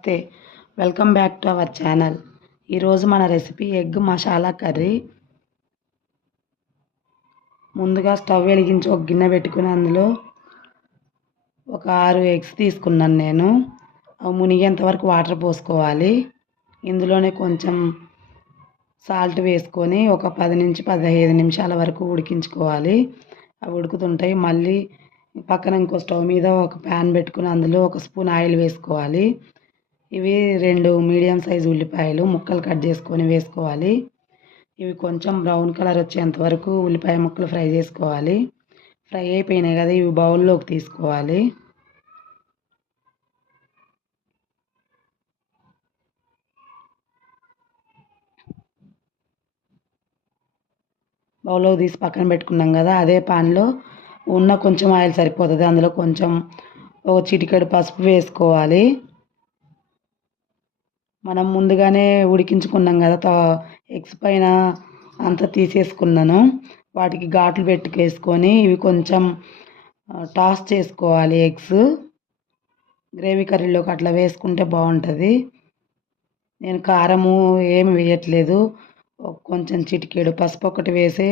నమస్తే, welcome back to our channel. ఈరోజు మన రెసిపీ ఎగ్ మసాలా కర్రీ. ముందుగా స్టవ్ వెలిగించి ఒక గిన్నె పెట్టుకుని అందులో ఒక 6 ఎగ్స్ తీసుకున్నాను నేను. అవి మునిగేంత వరకు వాటర్ పోసుకోవాలి. ఇందులోనే కొంచెం సాల్ట్ వేసుకొని ఒక 10 నుంచి 15 నిమిషాల వరకు ఉడికించుకోవాలి. అవి ఉడుకుతుంటాయి. మళ్ళీ పక్కన ఇంకో స్టవ్ మీద ఒక ప్యాన్ పెట్టుకుని అందులో ఒక స్పూన్ ఆయిల్ వేసుకోవాలి. ఇవి 2 మీడియం సైజు ఉల్లిపాయలు ముక్కలు కట్ చేసుకొని వేసుకోవాలి. ఇవి కొంచెం బ్రౌన్ కలర్ వచ్చేంత వరకు ఉల్లిపాయ ముక్కలు ఫ్రై చేసుకోవాలి. ఫ్రై అయిపోయినాయి కదా, ఇవి బౌల్లోకి తీసుకోవాలి. బౌల్లోకి తీసి పక్కన పెట్టుకున్నాం కదా, అదే పాన్లో ఉన్న కొంచెం ఆయిల్ సరిపోతుంది. అందులో కొంచెం ఒక చిటికెడు పసుపు వేసుకోవాలి. మనం ముందుగానే ఉడికించుకున్నాం కదా, ఎగ్స్ పైన అంతా తీసేసుకున్నాను. వాటికి ఘాట్లు పెట్టుకేసుకొని ఇవి కొంచెం టాస్ చేసుకోవాలి. ఎగ్స్ గ్రేవీ కర్రీలోకి అట్లా వేసుకుంటే బాగుంటుంది. నేను కారము ఏమి వేయట్లేదు, కొంచెం చిటికెడు పసుపు ఒకటి వేసి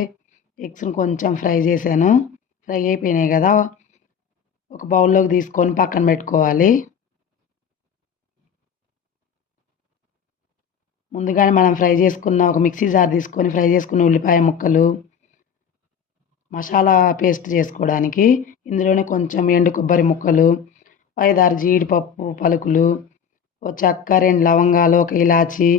ఎగ్స్ని కొంచెం ఫ్రై చేశాను. ఫ్రై అయిపోయినాయి కదా, ఒక బౌల్లోకి తీసుకొని పక్కన పెట్టుకోవాలి. ముందుగానే మనం ఫ్రై చేసుకున్న ఒక మిక్సీ జార్ తీసుకొని ఫ్రై చేసుకున్న ఉల్లిపాయ ముక్కలు, మసాలా పేస్ట్ చేసుకోవడానికి ఇందులోనే కొంచెం ఎండు కొబ్బరి ముక్కలు, 5-6 జీడిపప్పు పలుకులు, ఒక చెక్క, 2 లవంగాలు, ఒక ఇలాచి,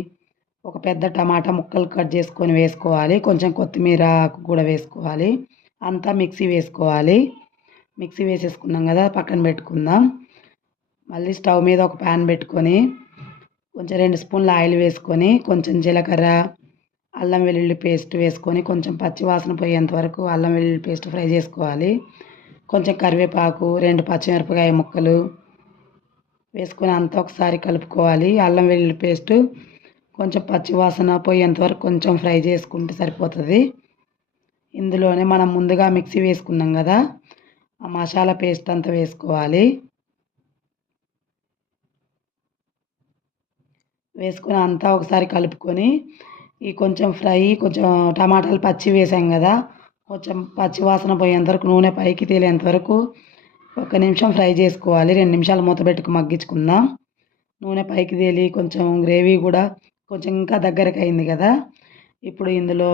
ఒక పెద్ద టమాటా ముక్కలు కట్ చేసుకొని వేసుకోవాలి. కొంచెం కొత్తిమీర ఆకు కూడా వేసుకోవాలి. అంతా మిక్సీ వేసుకోవాలి. మిక్సీ వేసేసుకున్నాం కదా, పక్కన పెట్టుకుందాం. మళ్ళీ స్టవ్ మీద ఒక ప్యాన్ పెట్టుకొని కొంచెం 2 స్పూన్ల ఆయిల్ వేసుకొని కొంచెం జీలకర్ర, అల్లం వెల్లుల్లి పేస్ట్ వేసుకొని కొంచెం పచ్చివాసన పోయేంత వరకు అల్లం వెల్లుల్లి పేస్ట్ ఫ్రై చేసుకోవాలి. కొంచెం కరివేపాకు, 2 పచ్చిమిరపకాయ ముక్కలు వేసుకొని అంతా ఒకసారి కలుపుకోవాలి. అల్లం వెల్లుల్లి పేస్ట్ కొంచెం పచ్చివాసన పోయేంత వరకు కొంచెం ఫ్రై చేసుకుంటే సరిపోతుంది. ఇందులోనే మనం ముందుగా మిక్సీ వేసుకున్నాం కదా, ఆ మసాలా పేస్ట్ అంతా వేసుకోవాలి. వేసుకొని అంతా ఒకసారి కలుపుకొని ఈ కొంచెం ఫ్రై, కొంచెం టమాటాలు పచ్చి వేసాం కదా, కొంచెం పచ్చి వాసన పోయేంత వరకు నూనె పైకి తేలేంత వరకు 1 నిమిషం ఫ్రై చేసుకోవాలి. 2 నిమిషాలు మూత పెట్టుకు మగ్గించుకుందాం. నూనె పైకి తేలి కొంచెం గ్రేవీ కూడా కొంచెం ఇంకా దగ్గరకు అయింది కదా, ఇప్పుడు ఇందులో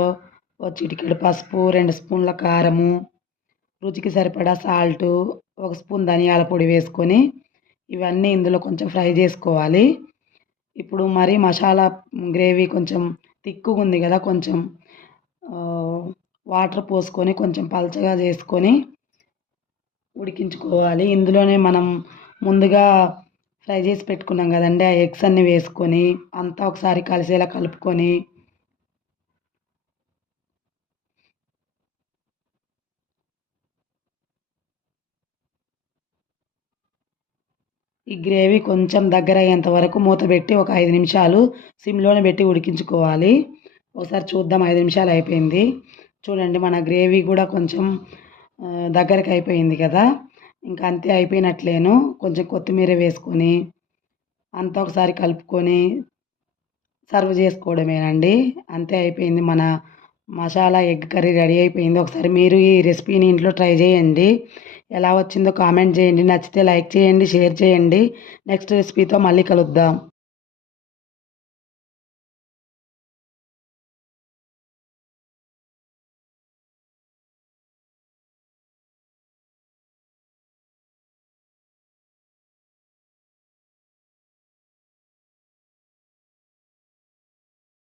ఒక చిటికెడు పసుపు, 2 స్పూన్ల కారము, రుచికి సరిపడా సాల్టు, 1 స్పూన్ ధనియాల పొడి వేసుకొని ఇవన్నీ ఇందులో కొంచెం ఫ్రై చేసుకోవాలి. ఇప్పుడు మరి మసాలా గ్రేవీ కొంచెం తిక్కుగా ఉంది కదా, కొంచెం వాటర్ పోసుకొని కొంచెం పలచగా చేసుకొని ఉడికించుకోవాలి. ఇందులోనే మనం ముందుగా ఫ్రై చేసి పెట్టుకున్నాం కదండి, ఆ ఎగ్స్ అన్నీ వేసుకొని అంతా ఒకసారి కలిసేలా కలుపుకొని ఈ గ్రేవీ కొంచెం దగ్గర అయ్యేంత వరకు మూత పెట్టి ఒక 5 నిమిషాలు సిమ్లోనే పెట్టి ఉడికించుకోవాలి. ఒకసారి చూద్దాం. 5 నిమిషాలు అయిపోయింది. చూడండి, మన గ్రేవీ కూడా కొంచెం దగ్గరకు అయిపోయింది కదా, ఇంకా అంతే, అయిపోయినట్లేను. కొంచెం కొత్తిమీర వేసుకొని అంతా ఒకసారి కలుపుకొని సర్వ్ చేసుకోవడమేనండి. అంతే, అయిపోయింది. మన మసాలా ఎగ్ కర్రీ రెడీ అయిపోయింది. ఒకసారి మీరు ఈ రెసిపీని ఇంట్లో ట్రై చేయండి. ఎలా వచ్చిందో కామెంట్ చేయండి. నచ్చితే లైక్ చేయండి, షేర్ చేయండి. నెక్స్ట్ రెసిపీతో మళ్ళీ కలుద్దాం.